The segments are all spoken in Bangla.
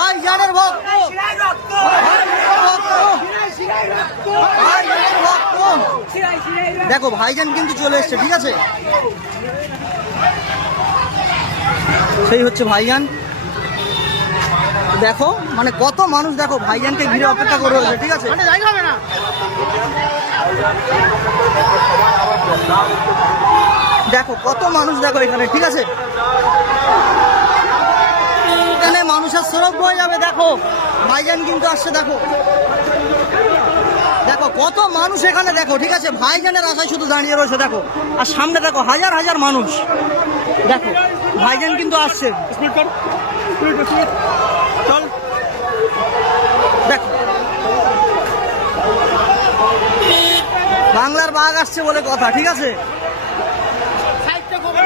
ভাইজানের ভক্ত, দেখো ভাইজান কিন্তু চলে এসছে, ঠিক আছে? সেই হচ্ছে ভাইজান। দেখো মানে কত মানুষ দেখো ভাইজানকে ঘিরে অপেক্ষা করে রয়েছে, ঠিক আছে? দেখো কত মানুষ দেখো এখানে, ঠিক আছে? এখানে মানুষের স্রোত বয়ে যাবে। দেখো ভাইজান কিন্তু আসছে, দেখো দেখো কত মানুষ এখানে, দেখো ঠিক আছে? ভাইজানের আশায় শুধু দাঁড়িয়ে রয়েছে, দেখো। আর সামনে দেখো হাজার হাজার মানুষ, দেখো ভাইজান কিন্তু আসছে। দেখো বাংলার বাঘ আসছে বলে কথা, ঠিক আছে?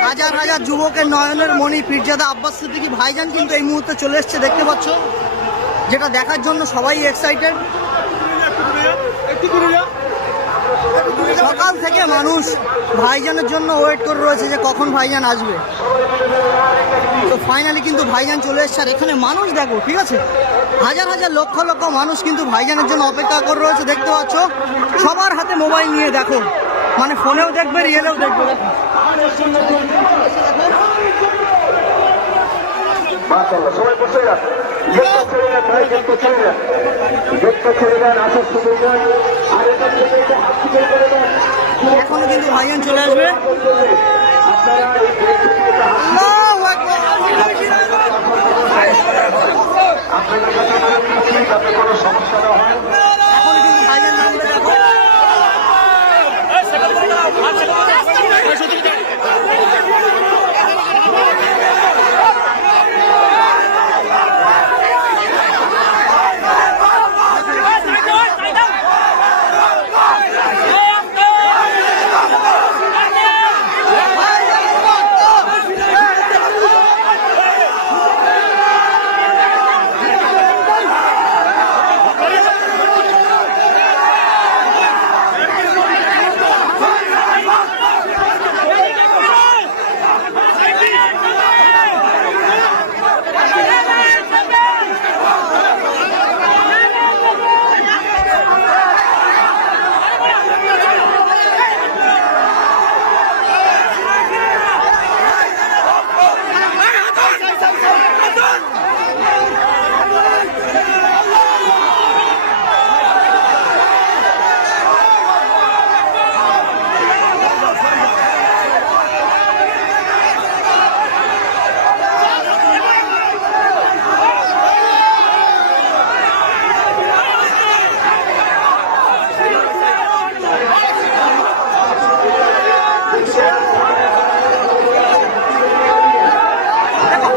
হাজার হাজার যুবকের নয়নের মণি পীরজাদা আব্বাস সিদ্দিকী ভাইজান কিন্তু এই মুহূর্তে চলে এসছে, দেখতে পাচ্ছ? যেটা দেখার জন্য সবাই এক্সাইটেড। সকাল থেকে মানুষ ভাইজানের জন্য ওয়েট করে রয়েছে যে কখন ভাইজান আসবে। তো ফাইনালি কিন্তু ভাইজান চলে এসছে। আর এখানে মানুষ দেখো, ঠিক আছে? হাজার হাজার লক্ষ লক্ষ মানুষ কিন্তু ভাইজানের জন্য অপেক্ষা করে রয়েছে, দেখতে পাচ্ছ? সবার হাতে মোবাইল নিয়ে, দেখো মানে ফোনেও দেখবে, রিয়েলেও দেখবে। দেখো সবাই বসে যান, এখনো কিন্তু ভাইজান চলে আসবে। কোনো সমস্যা না হয়। এখন কিন্তু ভাইজান নামবে, দেখো।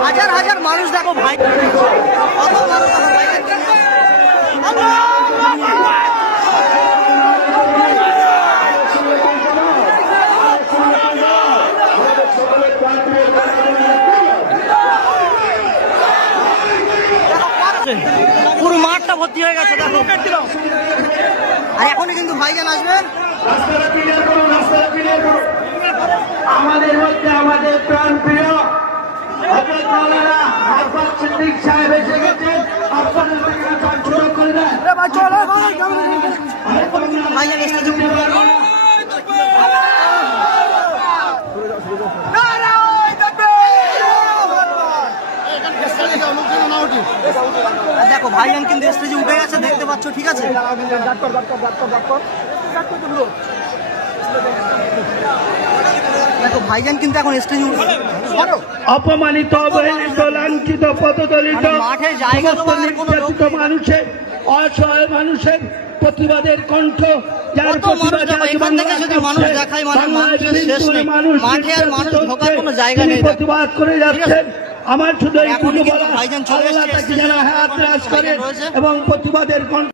হাজার হাজার মানুষ দেখো ভাই, কত মানুষ দেখো পুরো মাঠটা ভর্তি হয়ে গেছে, দেখো। আর এখনই কিন্তু ভাইজান আসবে। আমাদের মধ্যে আমাদের প্রাণ প্রিয় সিদ্দিক সাহেব এসে গেছেন। আপনাদের করে দেন ভাইজান এসেছে। দেখো ভাইজান কিন্তু স্টেজে উঠে গেছে, দেখতে পাচ্ছ, ঠিক আছে? দেখো ভাইজান কিন্তু এখন স্টেজে উঠে অপমানিত, অবহেলিত, লাঞ্ছিত, পদদলিত মাঠে জায়গা নির্যাতিত মানুষের, অসহায় মানুষের প্রতিবাদের কণ্ঠ, যার প্রতিবাদ করে যাচ্ছেন। আমার শুধু ভাইজান চলে এসেছে এবং প্রতিবাদের কণ্ঠ